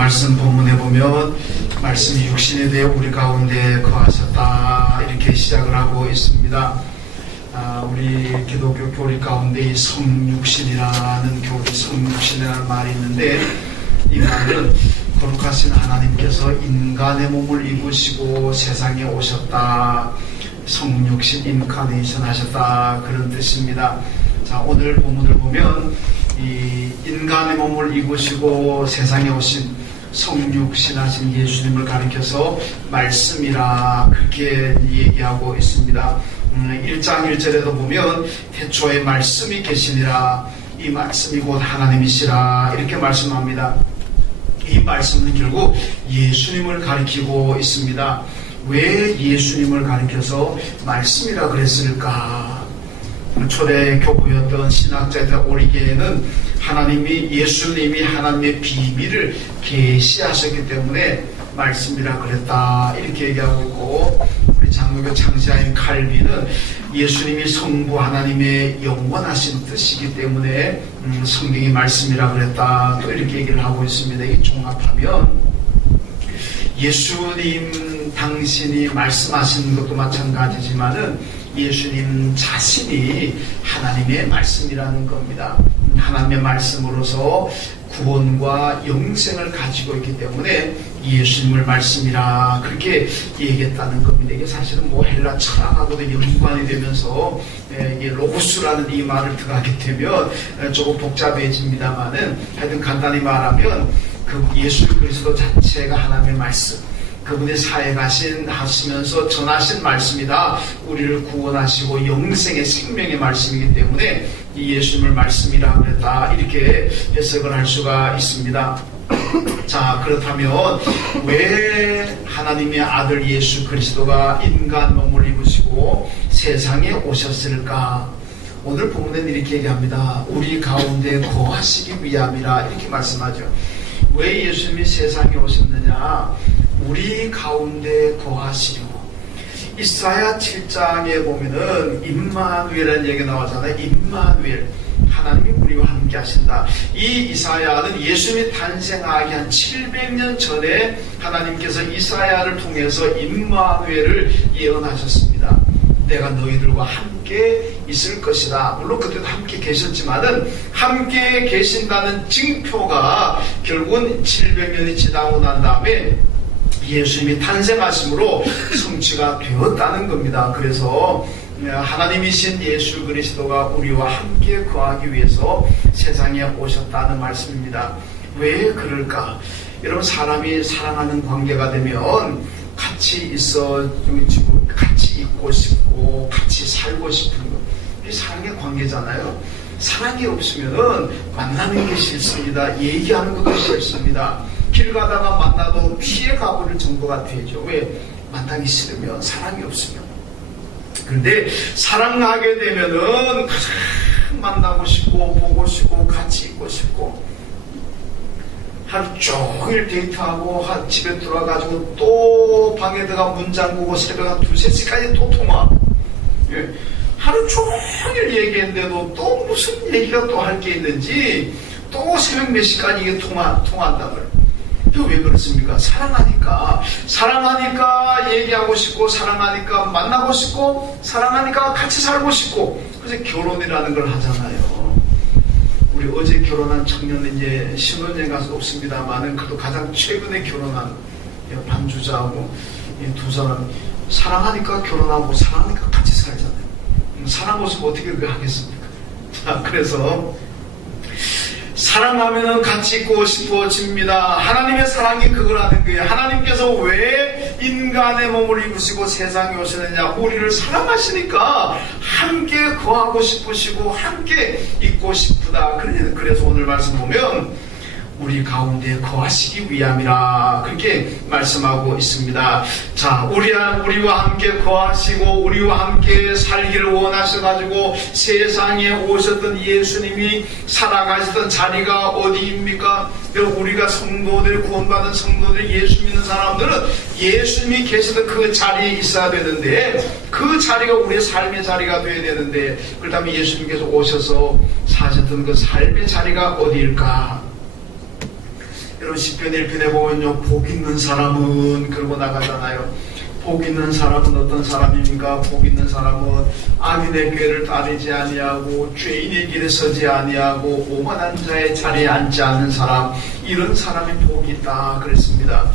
말씀 본문에 보면 말씀이 육신에 대해 우리 가운데 거하셨다 이렇게 시작을 하고 있습니다. 우리 기독교 교리 가운데 이 성육신이라는 교리, 성육신이라는 말이 있는데 이 말은 거룩하신 하나님께서 인간의 몸을 입으시고 세상에 오셨다, 성육신 인카네이션 하셨다 그런 뜻입니다. 자, 오늘 본문을 보면 이 인간의 몸을 입으시고 세상에 오신 성육신 하신 예수님을 가리켜서 말씀이라 그렇게 얘기하고 있습니다. 1장 1절에도 보면 태초에 말씀이 계시니라, 이 말씀이 곧 하나님이시라 이렇게 말씀합니다. 이 말씀은 결국 예수님을 가리키고 있습니다. 왜 예수님을 가리켜서 말씀이라 그랬을까? 초대 교부였던 신학자들 오리게는 예수님이 하나님의 비밀을 계시하셨기 때문에 말씀이라 그랬다 이렇게 얘기하고 있고, 우리 장로교 창시자인 칼빈은 예수님이 성부 하나님의 영원하신 뜻이기 때문에 성경이 말씀이라 그랬다 또 이렇게 얘기를 하고 있습니다. 이 종합하면 예수님 당신이 말씀하시는 것도 마찬가지지만은 예수님 자신이 하나님의 말씀이라는 겁니다. 하나님의 말씀으로서 구원과 영생을 가지고 있기 때문에 예수님을 말씀이라 그렇게 얘기했다는 겁니다. 이게 사실은 헬라 철학하고도 연관이 되면서 로고스라는 이 말을 들어가게 되면 조금 복잡해집니다만은 하여튼 간단히 말하면 그 예수 그리스도 자체가 하나님의 말씀, 그분의 하시면서 전하신 말씀이다. 우리를 구원하시고 영생의 생명의 말씀이기 때문에 이 예수님을 말씀이라 그랬다 이렇게 해석을 할 수가 있습니다. 자, 그렇다면 왜 하나님의 아들 예수 그리스도가 인간 몸을 입으시고 세상에 오셨을까? 오늘 본문은 이렇게 얘기합니다. 우리 가운데 거하시기 위함이라 이렇게 말씀하죠. 왜 예수님이 세상에 오셨느냐? 우리 가운데 거하시려고. 이사야 7장에 보면은 임마누엘이라는 얘기가 나오잖아요. 임마누엘, 하나님이 우리와 함께 하신다. 이 이사야는 예수님이 탄생하기 한 700년 전에 하나님께서 이사야를 통해서 임마누엘을 예언하셨습니다. 내가 너희들과 함께 있을 것이다. 물론 그때도 함께 계셨지만은 함께 계신다는 징표가 결국은 700년이 지나고 난 다음에 예수님이 탄생하심으로 성취가 되었다는 겁니다. 그래서 하나님이신 예수 그리스도가 우리와 함께 거하기 위해서 세상에 오셨다는 말씀입니다. 왜 그럴까? 여러분, 사람이 사랑하는 관계가 되면 같이 같이 있고 싶고 같이 살고 싶은 것, 이게 사랑의 관계잖아요. 사랑이 없으면은 만나는 게 싫습니다. 얘기하는 것도 싫습니다. 길 가다가 만나도 피해 가버릴 정도가 되죠. 왜? 만나기 싫으면, 사랑이 없으면. 그런데 사랑하게 되면은 가장 만나고 싶고 보고 싶고 같이 있고 싶고, 하루 종일 데이트하고 집에 들어와가지고 또 방에 들어가 문 잠그고 새벽 한 2, 3시까지 또 통화. 하루 종일 얘기했는데도 또 무슨 얘기가 또 할 게 있는지 또 새벽 몇 시까지 이게 통화한다고요. 이거 왜 그렇습니까? 사랑하니까 얘기하고 싶고, 사랑하니까 만나고 싶고, 사랑하니까 같이 살고 싶고, 그래서 결혼이라는 걸 하잖아요. 우리 어제 결혼한 청년은 이제 신혼여행 가서 없습니다만은 그래도 가장 최근에 결혼한 반주자하고 이 두 사람 사랑하니까 결혼하고 사랑하니까 같이 살잖아요. 사랑 없으면 어떻게 그렇게 하겠습니까? 자, 그래서 사랑하면은 같이 있고 싶어집니다. 하나님의 사랑이 그거라는 거예요. 하나님께서 왜 인간의 몸을 입으시고 세상에 오시느냐? 우리를 사랑하시니까 함께 거하고 싶으시고 함께 있고 싶다. 그래서 오늘 말씀 보면 우리 가운데 거하시기 위함이라 그렇게 말씀하고 있습니다. 자, 우리와 함께 거하시고 우리와 함께 살기를 원하셔가지고 세상에 오셨던 예수님이 살아가시던 자리가 어디입니까? 우리가 성도들, 구원받은 성도들, 예수 믿는 사람들은 예수님이 계시던 그 자리에 있어야 되는데, 그 자리가 우리의 삶의 자리가 되어야 되는데, 그렇다면 예수님께서 오셔서 사셨던 그 삶의 자리가 어디일까? 여러분 시편 1편에 보면요, 복 있는 사람은 그러고 나가잖아요. 복 있는 사람은 어떤 사람입니까? 복 있는 사람은 악인의 꾀를 따르지 아니하고 죄인의 길에 서지 아니하고 오만한 자의 자리에 앉지 않는 사람, 이런 사람이 복이 있다 그랬습니다.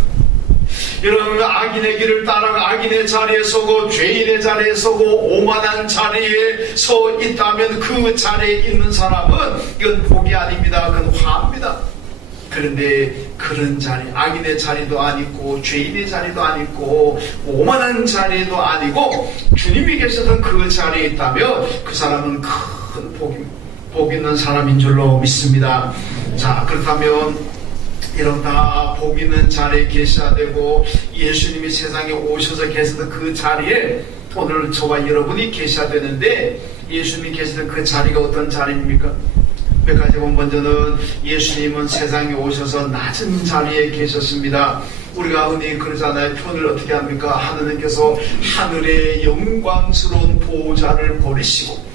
여러분, 악인의 길을 따라 악인의 자리에 서고 죄인의 자리에 서고 오만한 자리에 서 있다면 그 자리에 있는 사람은 이건 복이 아닙니다. 그건 화입니다. 그런데 그런 자리, 악인의 자리도 아니고 죄인의 자리도 아니고 오만한 자리도 아니고 주님이 계셨던 그 자리에 있다면 그 사람은 큰 복 있는 사람인 줄로 믿습니다. 자, 그렇다면 이런 다 복 있는 자리에 계셔야 되고 예수님이 세상에 오셔서 계셨던 그 자리에 오늘 저와 여러분이 계셔야 되는데, 예수님이 계시던 그 자리가 어떤 자리입니까? 몇 가지 보면, 먼저는 예수님은 세상에 오셔서 낮은 자리에 계셨습니다. 우리가 흔히 그러잖아요. 표현을 어떻게 합니까? 하느님께서 하늘의 영광스러운 보좌를 버리시고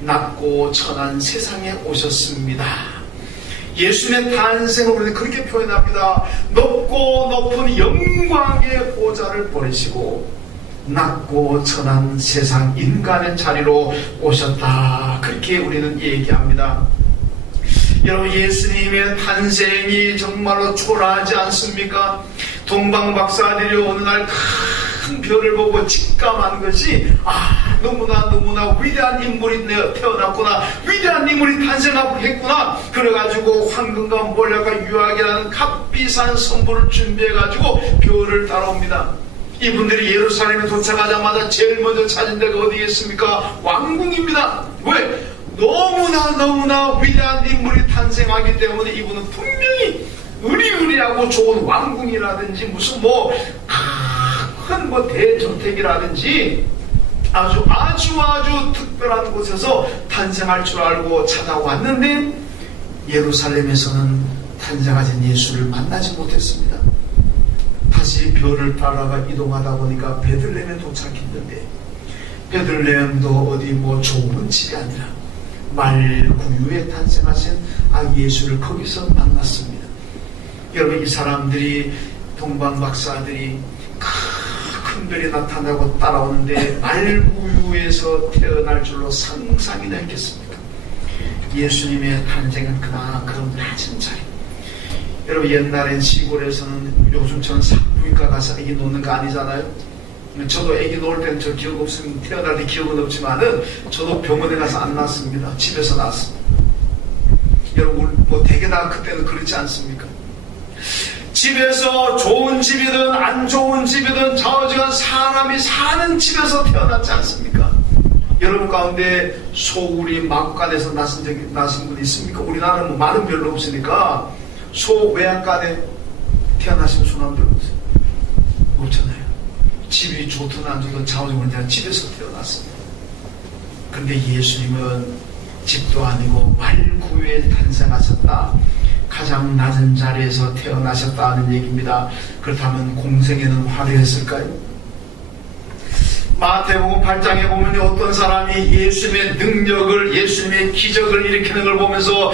낮고 천한 세상에 오셨습니다. 예수님의 탄생을 우리는 그렇게 표현합니다. 높고 높은 영광의 보좌를 버리시고 낮고 천한 세상 인간의 자리로 오셨다, 그렇게 우리는 얘기합니다. 여러분, 예수님의 탄생이 정말로 초라하지 않습니까? 동방 박사들이 어느 날 큰 별을 보고 직감한 것이, 너무나 위대한 인물이 태어났구나, 위대한 인물이 탄생하겠구나. 그래가지고 황금과 몰약과 유황이라는 값비싼 선물을 준비해가지고 별을 따라옵니다. 이분들이 예루살렘에 도착하자마자 제일 먼저 찾은 데가 어디겠습니까? 왕궁입니다. 왜? 너무나 위대한 인물이 탄생하기 때문에 이분은 분명히 의리하고 좋은 왕궁이라든지 무슨 큰 대저택이라든지 아주 특별한 곳에서 탄생할 줄 알고 찾아왔는데, 예루살렘에서는 탄생하신 예수를 만나지 못했습니다. 다시 별을 따라가 이동하다 보니까 베들레헴에 도착했는데, 베들레헴도 어디 좋은 집이 아니라 말구유에 탄생하신 예수를 거기서 만났습니다. 여러분, 이 사람들이, 동방 박사들이 큰 별이 나타나고 따라오는데 말구유에서 태어날 줄로 상상이나 했겠습니까? 예수님의 탄생은 그런 낮은 자리. 여러분, 옛날엔 시골에서는 요즘처럼 산부인과 가서 애기 놓는 거 아니잖아요. 저도 애기 놓을 때는 저 기억 없으면, 태어날 때 기억은 없지만은 저도 병원에 가서 안 낳았습니다. 집에서 낳았습니다. 여러분, 대개 다 그때는 그렇지 않습니까? 집에서, 좋은 집이든 안 좋은 집이든 좌우지간 사람이 사는 집에서 태어났지 않습니까? 여러분 가운데 소울이 마구간에서 나신 분 있습니까? 우리나라는 말은 별로 없으니까 소외양간에 태어나신 손한 분 없잖아요. 집이 좋든 안 좋든 좌우지간 집에서 태어났습니다. 그런데 예수님은 집도 아니고 말구유에 탄생하셨다, 가장 낮은 자리에서 태어나셨다는 얘기입니다. 그렇다면 공생에는 화려했을까요? 마태복음 8장에 보면 어떤 사람이 예수님의 능력을, 예수님의 기적을 일으키는 걸 보면서,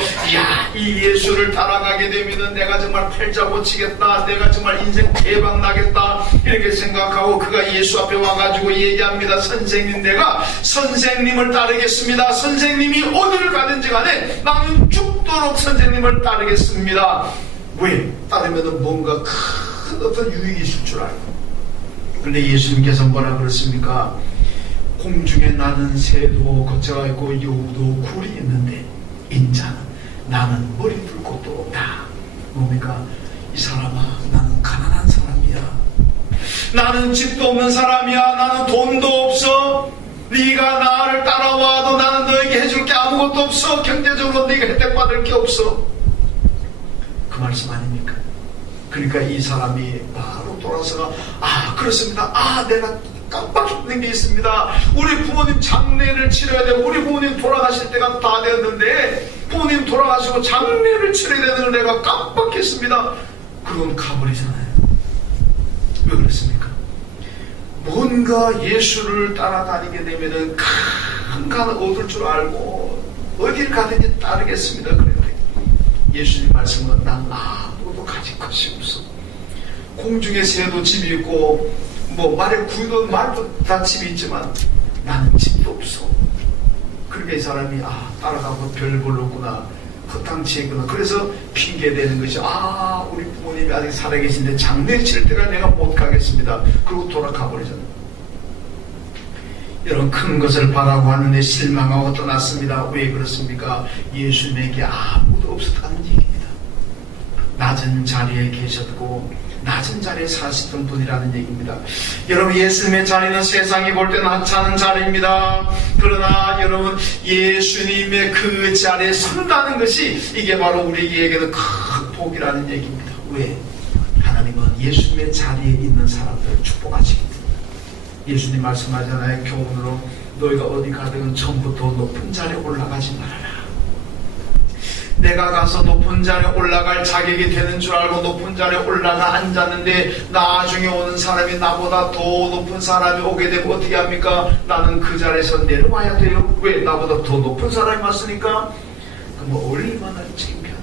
이 예수를 따라가게 되면 내가 정말 팔자 고치겠다, 내가 정말 인생 대박 나겠다, 이렇게 생각하고 그가 예수 앞에 와가지고 얘기합니다. 선생님, 내가 선생님을 따르겠습니다. 선생님이 어디를 가든지 간에 나는 죽도록 선생님을 따르겠습니다. 왜? 따르면 뭔가 큰 어떤 유익이 있을 줄 알고. 그런데 예수님께서 뭐라 그랬습니까? 공중에 나는 새도 거처가 있고 여우도 굴이 있는데 인자는 나는 머리 둘 곳도 없다. 뭡니까? 이 사람아, 나는 가난한 사람이야. 나는 집도 없는 사람이야. 나는 돈도 없어. 네가 나를 따라와도 나는 너에게 해줄 게 아무것도 없어. 경제적으로 네가 혜택받을 게 없어. 그 말씀 아닙니까? 그러니까 이 사람이 바로 돌아서가, 그렇습니다. 내가 깜빡했는 게 있습니다. 우리 부모님 장례를 치러야 되고, 우리 부모님 돌아가실 때가 다 되었는데, 부모님 돌아가시고 장례를 치러야 되는 걸 내가 깜빡했습니다. 그건 가버리잖아요. 왜 그렇습니까? 뭔가 예수를 따라다니게 되면은 큰 간을 얻을 줄 알고 어딜 가든지 따르겠습니다. 그런데 예수님 말씀은 난 누구도 가질 것이 없어. 공중의 새도 집이 있고 뭐 말에 구는 말도 다 집이 있지만 나는 집도 없어. 그러니까 이 사람이 따라가고 별 볼로구나, 허탕치 했구나. 그래서 핑계대는 것이 우리 부모님이 아직 살아계신데 장례 칠 때가 내가 못 가겠습니다. 그리고 돌아가 버리잖아요. 이런 큰 것을 바라고 하는데 실망하고 떠났습니다. 왜 그렇습니까? 예수님에게 아무도 없었다는 얘기입니다. 낮은 자리에 계셨고 낮은 자리에 사시던 분이라는 얘기입니다. 여러분, 예수님의 자리는 세상이 볼 때는 하찮은 자리입니다. 그러나 여러분, 예수님의 그 자리에 선다는 것이 이게 바로 우리에게는 큰 복이라는 얘기입니다. 왜? 하나님은 예수님의 자리에 있는 사람들을 축복하십니다. 예수님 말씀하잖아요. 교훈으로 너희가 어디 가든 처음부터 높은 자리에 올라가지 말아라. 내가 가서 높은 자리에 올라갈 자격이 되는 줄 알고 높은 자리에 올라가 앉았는데 나중에 오는 사람이 나보다 더 높은 사람이 오게 되면 어떻게 합니까? 나는 그 자리에서 내려와야 돼요. 왜? 나보다 더 높은 사람이 왔으니까. 그럼 얼마나 창피하냐.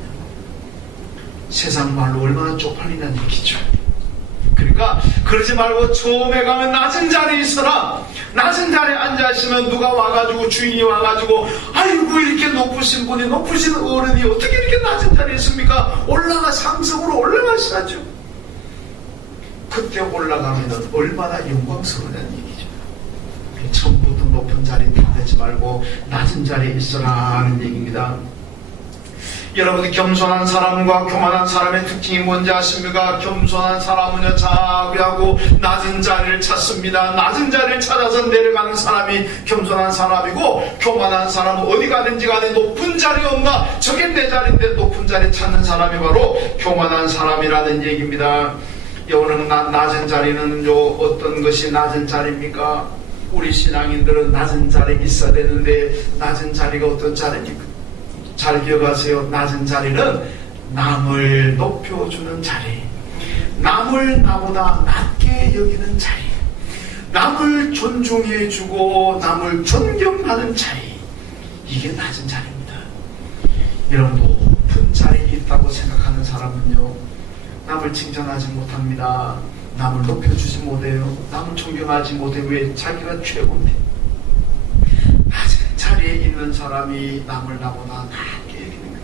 세상 말로 얼마나 쪽팔리냐는 얘기죠. 그러니까 그러지 말고 처음에 가면 낮은 자리에 있어라. 낮은 자리에 앉아있으면 누가 와가지고, 주인이 와가지고, 아이고 이렇게 높으신 분이, 높으신 어른이 어떻게 이렇게 낮은 자리에 있습니까? 상승으로 올라가셔야죠. 그때 올라가면 얼마나 영광스러우냐는 얘기죠. 처음부터 높은 자리에 타지 말고 낮은 자리에 있어라 하는 얘기입니다. 여러분이 겸손한 사람과 교만한 사람의 특징이 뭔지 아십니까? 겸손한 사람은요, 자비하고 낮은 자리를 찾습니다. 낮은 자리를 찾아서 내려가는 사람이 겸손한 사람이고, 교만한 사람은 어디 가든지 간에 높은 자리 없나? 저게 내 자리인데 높은 자리 찾는 사람이 바로 교만한 사람이라는 얘기입니다. 여러분, 낮은 자리는요, 어떤 것이 낮은 자리입니까? 우리 신앙인들은 낮은 자리에 있어야 되는데, 낮은 자리가 어떤 자리입니까? 잘 기억하세요. 낮은 자리는 남을 높여주는 자리, 남을 나보다 낮게 여기는 자리, 남을 존중해주고 남을 존경하는 자리, 이게 낮은 자리입니다. 여러분, 높은 자리에 있다고 생각하는 사람은요, 남을 칭찬하지 못합니다. 남을 높여주지 못해요. 남을 존경하지 못해요. 왜? 자기가 최고인데. 낮은 자리에 있는 사람이 남을 나보다 낮게 여기는 거예요.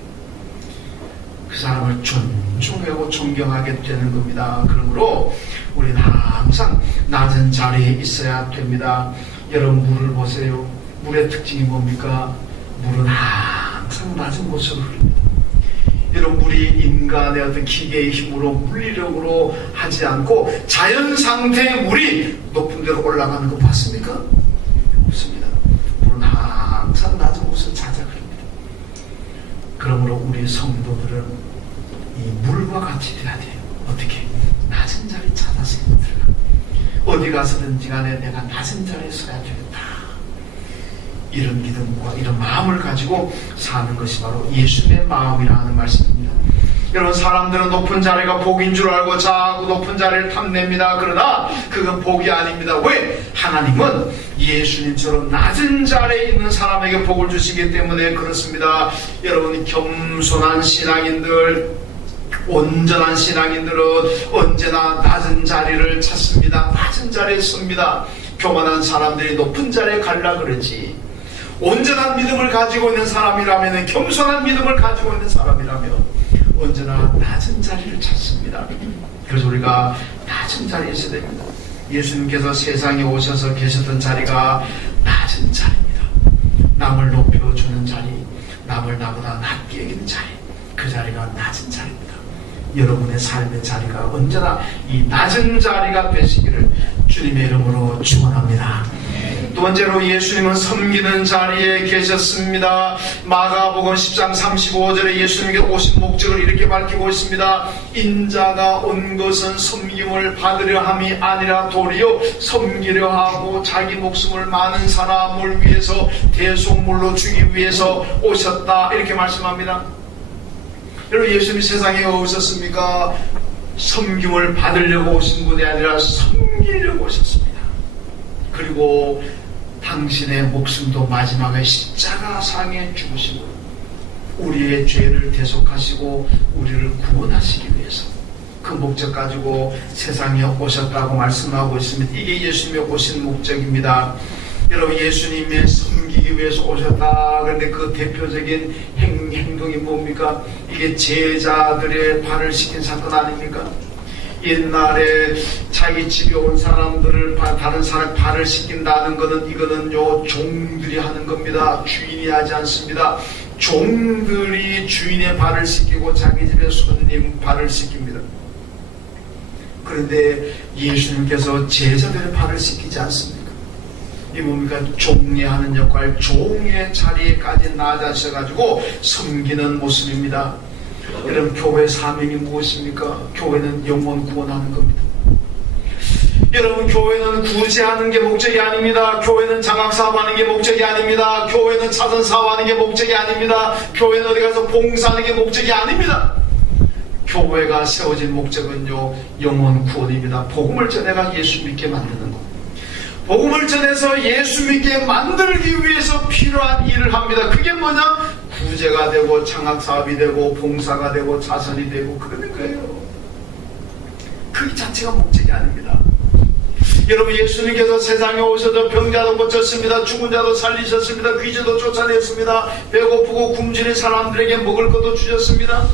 그 사람을 존중하고 존경하게 되는 겁니다. 그러므로 우리는 항상 낮은 자리에 있어야 됩니다. 여러분, 물을 보세요. 물의 특징이 뭡니까? 물은 항상 낮은 곳으로 흐릅니다. 여러분, 물이 인간의 어떤 기계의 힘으로 물리력으로 하지 않고 자연 상태의 물이 높은 데로 올라가는 거 봤습니까? 없습니다. 물은 항상 낮은 곳을 찾아 흐릅니다. 그러므로 우리 성도들은 이 물과 같이 돼야 돼요. 어떻게? 낮은 자리 찾아서 들어가. 어디 가서든지 간에 내가 낮은 자리에 서야 되겠다. 이런 믿음과 이런 마음을 가지고 사는 것이 바로 예수님의 마음이라는 말씀입니다. 여러분, 사람들은 높은 자리가 복인 줄 알고 자꾸 높은 자리를 탐냅니다. 그러나 그건 복이 아닙니다. 왜? 하나님은 예수님처럼 낮은 자리에 있는 사람에게 복을 주시기 때문에 그렇습니다. 여러분, 겸손한 신앙인들, 온전한 신앙인들은 언제나 낮은 자리를 찾습니다. 낮은 자리에 섭니다. 교만한 사람들이 높은 자리에 가려고 그러지. 온전한 믿음을 가지고 있는 사람이라면, 겸손한 믿음을 가지고 있는 사람이라면 언제나 낮은 자리를 찾습니다. 그래서 우리가 낮은 자리에 있어야 됩니다. 예수님께서 세상에 오셔서 계셨던 자리가 낮은 자리입니다. 남을 높여주는 자리, 남을 나보다 낮게 여기는 자리, 그 자리가 낮은 자리입니다. 여러분의 삶의 자리가 언제나 이 낮은 자리가 되시기를 주님의 이름으로 축원합니다. 두 번째로, 예수님은 섬기는 자리에 계셨습니다. 마가복음 10장 35절에 예수님께서 오신 목적을 이렇게 밝히고 있습니다. 인자가 온 것은 섬김을 받으려 함이 아니라 도리어 섬기려 하고 자기 목숨을 많은 사람을 위해서 대속물로 주기 위해서 오셨다, 이렇게 말씀합니다. 여러분, 예수님이 세상에 왜 오셨습니까? 섬김을 받으려고 오신 분이 아니라 섬기려고 오셨습니다. 그리고 당신의 목숨도 마지막에 십자가상에 죽으시고 우리의 죄를 대속하시고 우리를 구원하시기 위해서 그 목적 가지고 세상에 오셨다고 말씀하고 있습니다. 이게 예수님의 오신 목적입니다. 여러분, 예수님의 섬기기 위해서 오셨다. 그런데 그 대표적인 행동이 뭡니까? 이게 제자들의 발을 씻긴 사건 아닙니까? 옛날에 자기 집에 온 사람들을 다른 사람 발을 씻긴다는 것은 이거는요 종들이 하는 겁니다. 주인이 하지 않습니다. 종들이 주인의 발을 씻기고 자기 집에 손님 발을 씻깁니다. 그런데 예수님께서 제자들의 발을 씻기지 않습니까? 이 뭡니까? 종이 하는 역할, 종의 자리에까지 낮아셔가지고 섬기는 모습입니다. 여러분, 교회 사명이 무엇입니까? 교회는 영혼 구원하는 겁니다. 여러분, 교회는 구제하는 게 목적이 아닙니다. 교회는 장학사업하는 게 목적이 아닙니다. 교회는 차선사업하는 게 목적이 아닙니다. 교회는 어디 가서 봉사하는 게 목적이 아닙니다. 교회가 세워진 목적은요 영혼 구원입니다. 복음을 전해가 예수 믿게 만드는 것, 복음을 전해서 예수 믿게 만들기 위해서 필요한 일을 합니다. 그게 뭐냐? 구제가 되고 장학사업이 되고 봉사가 되고 자선이 되고 그러는 거예요. 그 자체가 목적이 아닙니다. 여러분, 예수님께서 세상에 오셔서 병자도 고쳤습니다. 죽은 자도 살리셨습니다. 귀재도 쫓아냈습니다. 배고프고 굶주린 사람들에게 먹을 것도 주셨습니다.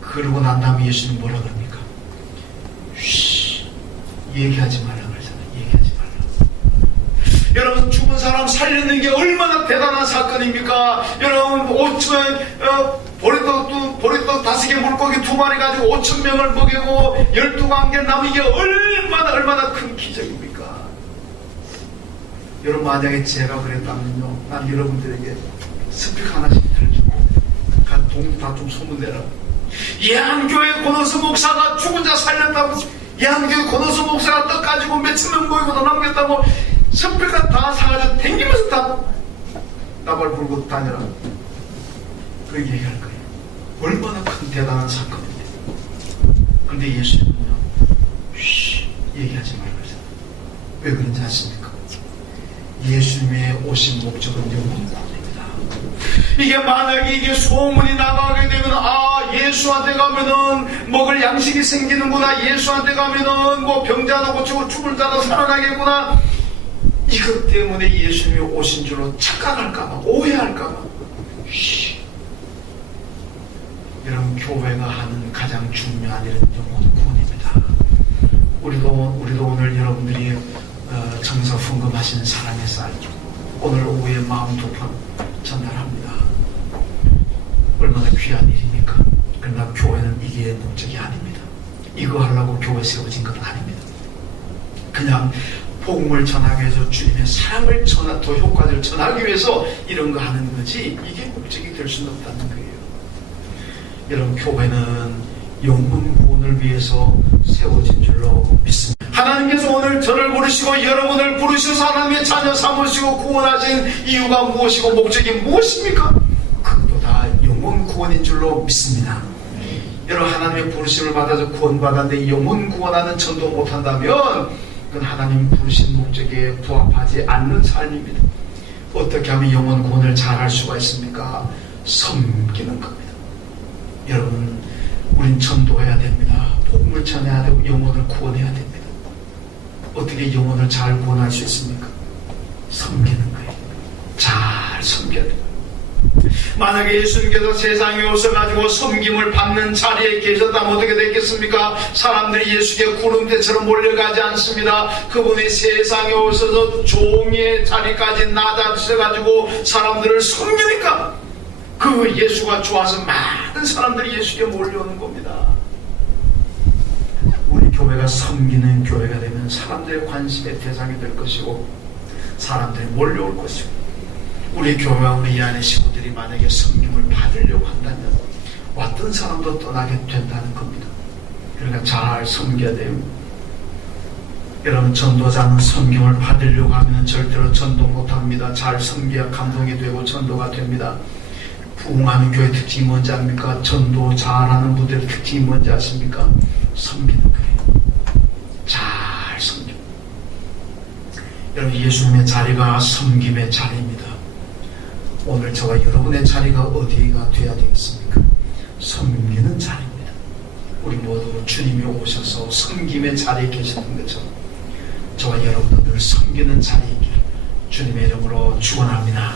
그러고 난 다음에 예수님 뭐라 그럽니까? 얘기하지 말라 그러잖아요. 얘기하지 말라. 여러분, 죽은 사람 살리는 게 얼마나 대단한 사건입니까? 여러분, 5천 보리떡 5개 물고기 2마리 가지고 5,000명을 먹이고 12관계 나무, 이게 얼마나 큰 기적입니까? 여러분, 만약에 제가 그랬다면요, 난 여러분들에게 스피커 하나씩 들어주고 다 좀 소문내라. 예한교회 권호수 목사가 죽은 자 살렸다고, 예한교회 권호수 목사가 떡 가지고 몇천 명 모이고 더 남겼다고 스피커 다 사가지고 댕기면서 다 나발 불고 다녀라. 그 얘기할 거예요. 얼마나 큰 대단한 사건인데. 그런데 예수님은요, 얘기하지 말고 그러잖아요. 왜 그런지 아십니까? 예수님의 오신 목적은 영혼구원입니다. 이게 만약에 이게 소문이 나가게 되면, 예수한테 가면은 먹을 양식이 생기는구나, 예수한테 가면은 뭐 병자도 고치고 죽을 자도 살아나겠구나, 이것 때문에 예수님이 오신 줄로 착각할까봐, 오해할까봐. 여러분, 교회가 하는 가장 중요한 일은 영혼 구원입니다. 우리도 오늘 여러분들이 정서 헌금하시는 사랑의 쌀 오늘 오후에 42편 전달합니다. 얼마나 귀한 일입니까? 그러나 교회는 이게 목적이 아닙니다. 이거 하려고 교회 세워진 건 아닙니다. 그냥 복음을 전하기 위해서 주님의 사랑을 더 효과를 전하기 위해서 이런 거 하는 거지, 이게 목적이 될 수는 없다는 거예요. 여러분, 교회는 영혼 구원을 위해서 세워진 줄로 믿습니다. 하나님께서 오늘 저를 부르시고 여러분을 부르셔서 하나님의 자녀 삼으시고 구원하신 이유가 무엇이고 목적이 무엇입니까? 그것도 다 영혼 구원인 줄로 믿습니다. 여러분, 하나님의 부르심을 받아서 구원받았는데 영혼 구원하는 전도 못한다면 그건 하나님 부르신 목적에 부합하지 않는 삶입니다. 어떻게 하면 영혼 구원을 잘할 수가 있습니까? 섬기는 겁니다. 여러분, 우린 전도해야 됩니다. 복음을 전해야 되고 영혼을 구원해야 됩니다. 어떻게 영혼을 잘 구원할 수 있습니까? 섬기는 거예요. 잘 섬겨야 돼요. 만약에 예수님께서 세상에 오셔가지고 섬김을 받는 자리에 계셨다면 어떻게 됐겠습니까? 사람들이 예수께 구름대처럼 몰려가지 않습니다. 그분이 세상에 오셔서 종의 자리까지 낮아지셔가지고 사람들을 섬기니까 그 예수가 좋아서 많은 사람들이 예수께 몰려오는 겁니다. 우리 교회가 섬기는 교회가 되면 사람들의 관심의 대상이 될 것이고 사람들이 몰려올 것이고, 우리 교회와 우리 안의 식구들이 만약에 섬김을 받으려고 한다면 어떤 사람도 떠나게 된다는 겁니다. 그러니까 잘 섬겨야 돼요. 여러분, 전도자는 섬김을 받으려고 하면 절대로 전도 못합니다. 잘 섬겨야 감동이 되고 전도가 됩니다. 부흥하는 교회 특징이 뭔지 압니까? 전도 잘하는 분들의 특징이 뭔지 아십니까? 섬기는 거예요. 잘 섬겨. 여러분, 예수님의 자리가 섬김의 자리입니다. 오늘 저와 여러분의 자리가 어디가 되어야 되겠습니까? 섬기는 자리. 주님이 오셔서 섬김의 자리에 계시는 것처럼 저와 여러분도 늘 섬기는 자리에 있기를 주님의 이름으로 축원합니다.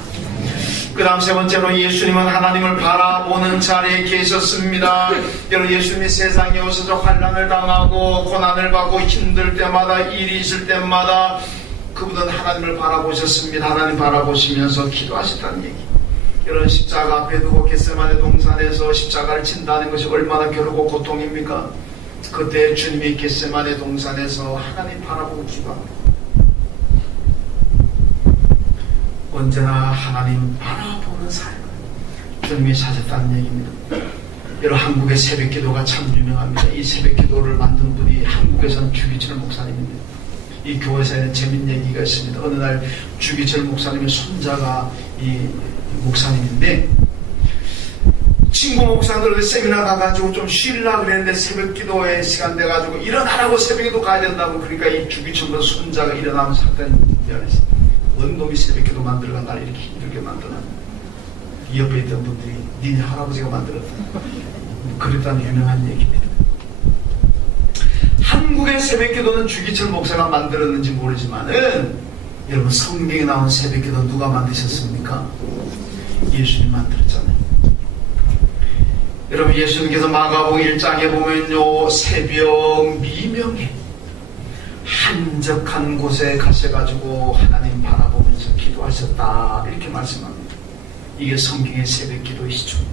그 다음 세 번째로 예수님은 하나님을 바라보는 자리에 계셨습니다. 여러분, 예수님이 세상에 오셔서 환난을 당하고 고난을 받고 힘들 때마다, 일이 있을 때마다 그분은 하나님을 바라보셨습니다. 하나님 바라보시면서 기도하셨다는 얘기. 여러분, 십자가 앞에 두고 겟세마네 동산에서 십자가를 진다는 것이 얼마나 괴롭고 고통입니까? 그때 주님이 겟세마네 동산에서 하나님 바라보고 기도합니다. 언제나 하나님 바라보는 삶을 주님이 사셨다는 얘기입니다. 여러분, 한국의 새벽기도가 참 유명합니다. 이 새벽기도를 만든 분이 한국에서는 주기철 목사님입니다. 이 교회에서는 재밌는 얘기가 있습니다. 어느 날 주기철 목사님의 손자가 이 목사님인데, 친구 목사들 세미나 가가지고 좀 쉬려고 그랬는데 새벽기도의 시간 돼가지고 일어나라고 새벽기도 가야 된다고, 그러니까 이 주기철 손자가 일어나면 사건이 미안했어요. 어느 놈이 새벽기도 만들어가 나를 이렇게 힘들게 만드나. 이 옆에 있던 분들이 니네 할아버지가 만들었다, 그랬다는 유명한 얘기입니다. 한국의 새벽기도는 주기철 목사가 만들었는지 모르지만은, 여러분, 성경에 나온 새벽기도 누가 만드셨습니까? 예수님 만들었잖아요. 여러분, 예수님께서 마가복음 1장에 보면요, 새벽 미명에 한적한 곳에 가셔가지고 하나님 바라보면서 기도하셨다, 이렇게 말씀합니다. 이게 성경의 새벽기도이시죠.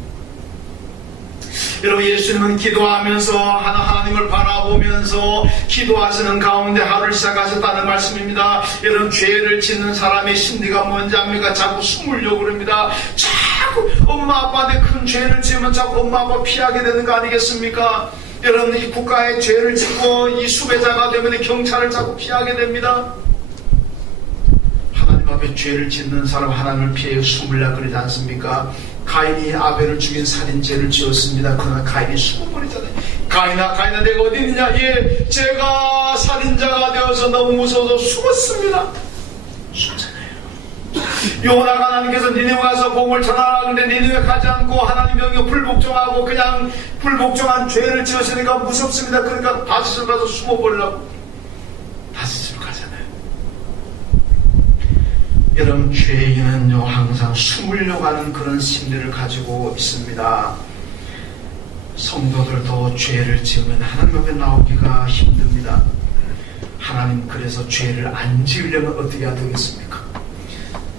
여러분, 예수님은 기도하면서 하나님을 바라보면서 기도하시는 가운데 하루를 시작하셨다는 말씀입니다. 여러분, 죄를 짓는 사람의 심리가 뭔지 압니까? 자꾸 숨으려고 그럽니다. 자꾸 엄마 아빠한테 큰 죄를 지으면 자꾸 엄마 아빠 피하게 되는 거 아니겠습니까? 여러분, 이 국가에 죄를 짓고 이 수배자가 되면 경찰을 자꾸 피하게 됩니다. 하나님 앞에 죄를 짓는 사람 하나님을 피해 숨으려고 그러지 않습니까? 가인이 아벨을 죽인 살인죄를 지었습니다. 그러나 가인이 숨어버리잖아요. 가인아 내가 어디 있느냐? 예, 제가 살인자가 되어서 너무 무서워서 숨었습니다. 숨잖아요. 요나가 하나님께서 니네에 가서 복음을 전하라 그런데 니네에 가지 않고 하나님 명령 불복종하고 그냥 불복종한 죄를 지었으니까 무섭습니다. 그러니까 다시를 가서 숨어버리려고 다시를 가잖아요. 여러분, 죄인은요 항상 숨으려고 하는 그런 심리를 가지고 있습니다. 성도들도 죄를 지으면 하나님 앞에 나오기가 힘듭니다. 하나님, 그래서 죄를 안 지으려면 어떻게 해야 되겠습니까?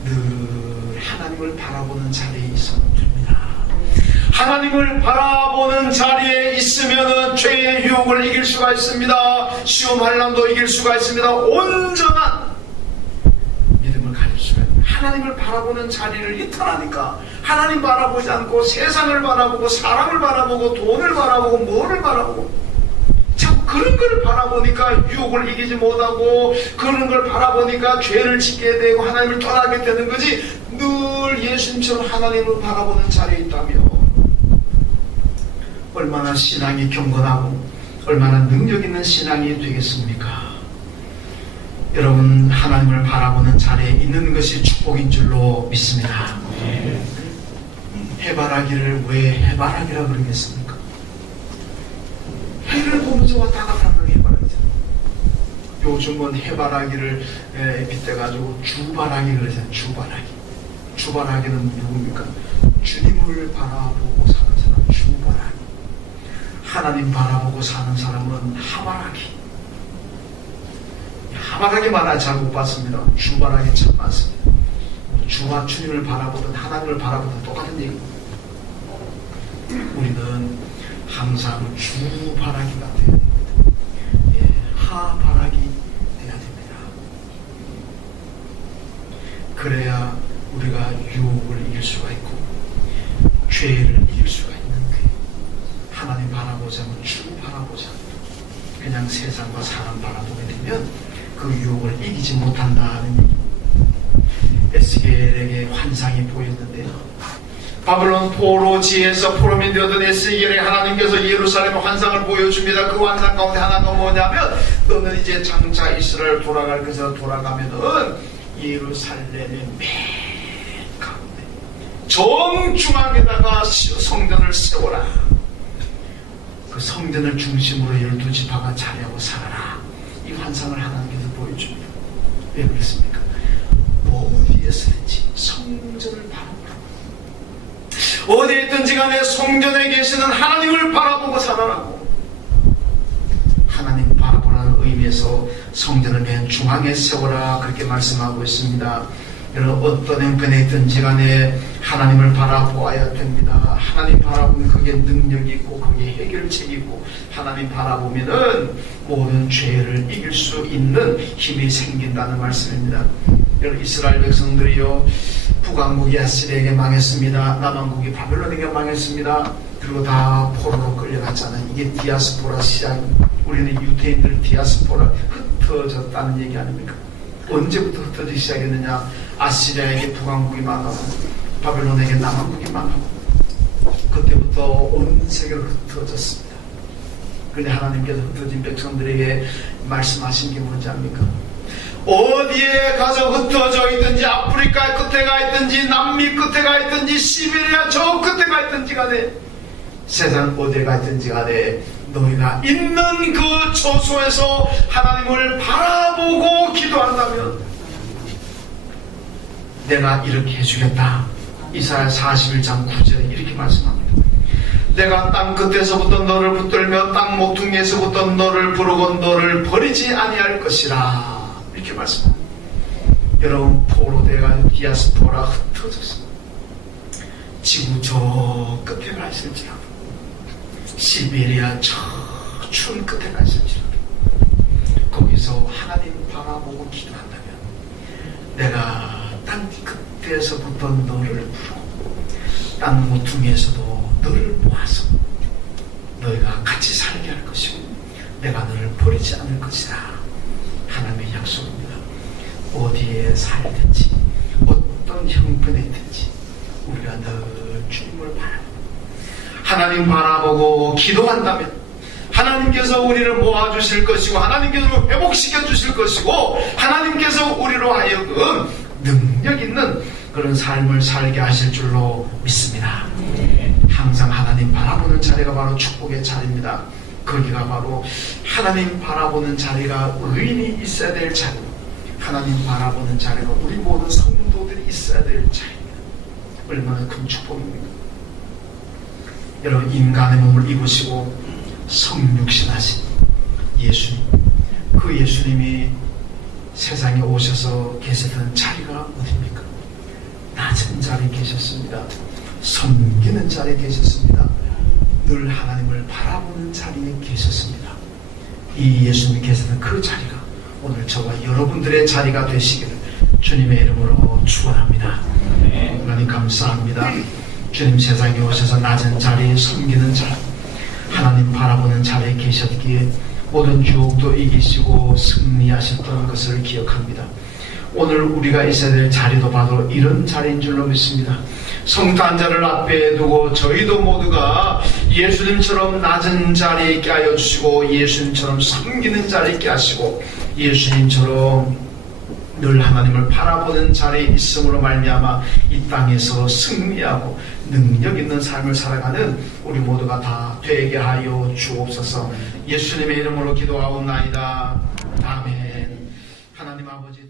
늘 하나님을 바라보는 자리에 있어야 됩니다. 하나님을 바라보는 자리에 있으면 죄의 유혹을 이길 수가 있습니다. 시험 환난도 이길 수가 있습니다. 온전한 믿음을 가질 수가 있습니다. 하나님을 바라보는 자리를 이탈하니까 하나님 바라보지 않고 세상을 바라보고 사람을 바라보고 돈을 바라보고 뭐를 바라보고 자꾸 그런 걸 바라보니까 유혹을 이기지 못하고 그런 걸 바라보니까 죄를 짓게 되고 하나님을 떠나게 되는 거지. 늘 예수님처럼 하나님을 바라보는 자리에 있다며 얼마나 신앙이 경건하고 얼마나 능력 있는 신앙이 되겠습니까? 여러분, 하나님을 바라보는 자리에 있는 것이 축복인 줄로 믿습니다. 해바라기를 왜 해바라기라 그러겠습니까? 해를 보면서 왔다 갔다 하는 해바라기잖아요. 요즘은 해바라기를 빗대가지고 주바라기 그러잖아요. 주바라기는 누굽니까? 주님을 바라보고 사는 사람, 주바라기. 하나님 바라보고 사는 사람은 하바라기. 하바라기 말을 잘 못 봤습니다. 주바라기 참 많습니다. 주와 주님을 바라보든 하나님을 바라보든 똑같은 얘기입니다. 우리는 항상 주바라기가 되어야 됩니다. 예, 하바라기 되어야 됩니다. 그래야 우리가 유혹을 이길 수가 있고 죄를 이길 수가 있는 거예요. 하나님 바라보자면 주 바라보자. 그냥 세상과 사람 바라보게 되면 그 유혹을 이기지 못한다는 얘기입니다. 에스겔에게 환상이 보였는데요. 바벨론 포로지에서 포로민 되었던 에스겔에게 하나님께서 예루살렘 환상을 보여줍니다. 그 환상 가운데 하나가 뭐냐면 너는 이제 장차 이스라엘 돌아갈 것에서 돌아가면은 예루살렘의 맨 가운데 정중앙에다가 성전을 세워라. 그 성전 성전을 중심으로 12지파가 자리하고 살아라. 이 환상을 하나님께서 보여줍니다. 왜 그렇습니까? 어디에서든지 성전을 바라보라. 어디에 있든지 간에 성전에 계시는 하나님을 바라보고 살아라고. 하나님 바라보라는 의미에서 성전을 맨 중앙에 세워라, 그렇게 말씀하고 있습니다. 여러분, 어떤 형편에 있든지 간에 하나님을 바라보아야 됩니다. 하나님 바라보면 그게 능력이 있고 그게 해결책이 있고, 하나님 바라보면은 모든 죄를 이길 수 있는 힘이 생긴다는 말씀입니다. 여러분, 이스라엘 백성들이요, 북왕국이 아시리에게 망했습니다. 남왕국이 바벨론에게 망했습니다. 그리고 다 포로로 끌려갔잖아요. 이게 디아스포라 시작. 우리는 유대인들 디아스포라, 흩어졌다는 얘기 아닙니까? 언제부터 흩어지기 시작했느냐? 아시리아에게 북왕국이 망하고 바벨론에게 남왕국이 망하고, 그때부터 온 세계로 흩어졌습니다. 그런데 하나님께서 흩어진 백성들에게 말씀하신 게 뭔지 압니까? 어디에 가서 흩어져 있든지, 아프리카 끝에 가 있든지, 남미 끝에 가 있든지, 시베리아 저 끝에 가 있든지 간에, 세상 어디에 가 있든지 간에 너희가 있는 그 처소에서 하나님을 바라보고 기도한다면 내가 이렇게 해주겠다. 이사야 41장 9절에 이렇게 말씀합니다. 내가 땅 끝에서부터 너를 붙들며 땅 모퉁이에서부터 너를 부르고 너를 버리지 아니할 것이라, 이렇게 말씀합니다. 여러분, 포로돼가 디아스포라 흩어졌습니다. 지구 저 끝에 가 있을지라도, 시베리아 저 추운 끝에 가 있을지라도, 거기서 하나님 바라보고 기도한다면 내가 땅 끝에서부터 너를 부르고 땅 모퉁이에서도 너를 모아서 너희가 같이 살게 할 것이고 내가 너를 버리지 않을 것이다. 하나님의 약속입니다. 어디에 살든지 어떤 형편에 있든지 우리가 늘 주님을 바라보고 하나님 바라보고 기도한다면 하나님께서 우리를 모아주실 것이고 하나님께서 회복시켜 주실 것이고 하나님께서 우리로 하여금 능력 있는 그런 삶을 살게 하실 줄로 믿습니다. 항상 하나님 바라보는 자리가 바로 축복의 자리입니다. 거기가 바로 하나님 바라보는 자리가 의인이 있어야 될 자리고, 하나님 바라보는 자리가 우리 모든 성도들이 있어야 될 자리입니다. 얼마나 큰 축복입니까? 여러분, 인간의 몸을 입으시고 성육신하신 예수님, 그 예수님이 세상에 오셔서 계시던 자리가 어디입니까? 낮은 자리에 계셨습니다. 섬기는 자리에 계셨습니다. 늘 하나님을 바라보는 자리에 계셨습니다. 이 예수님이 계시던 그 자리가 오늘 저와 여러분들의 자리가 되시기를 주님의 이름으로 축원합니다. 하나님 감사합니다. 주님 세상에 오셔서 낮은 자리에 섬기는 자리, 하나님 바라보는 자리에 계셨기에 모든 유혹도 이기시고 승리하셨던 것을 기억합니다. 오늘 우리가 있어야 될 자리도 바로 이런 자리인 줄로 믿습니다. 성도 한 자를 앞에 두고 저희도 모두가 예수님처럼 낮은 자리에 있게 하여 주시고 예수님처럼 섬기는 자리에 있게 하시고 예수님처럼 늘 하나님을 바라보는 자리에 있음으로 말미암아 이 땅에서 승리하고 능력 있는 삶을 살아가는 우리 모두가 다 되게 하여 주옵소서. 예수님의 이름으로 기도하옵나이다. 아멘. 하나님 아버지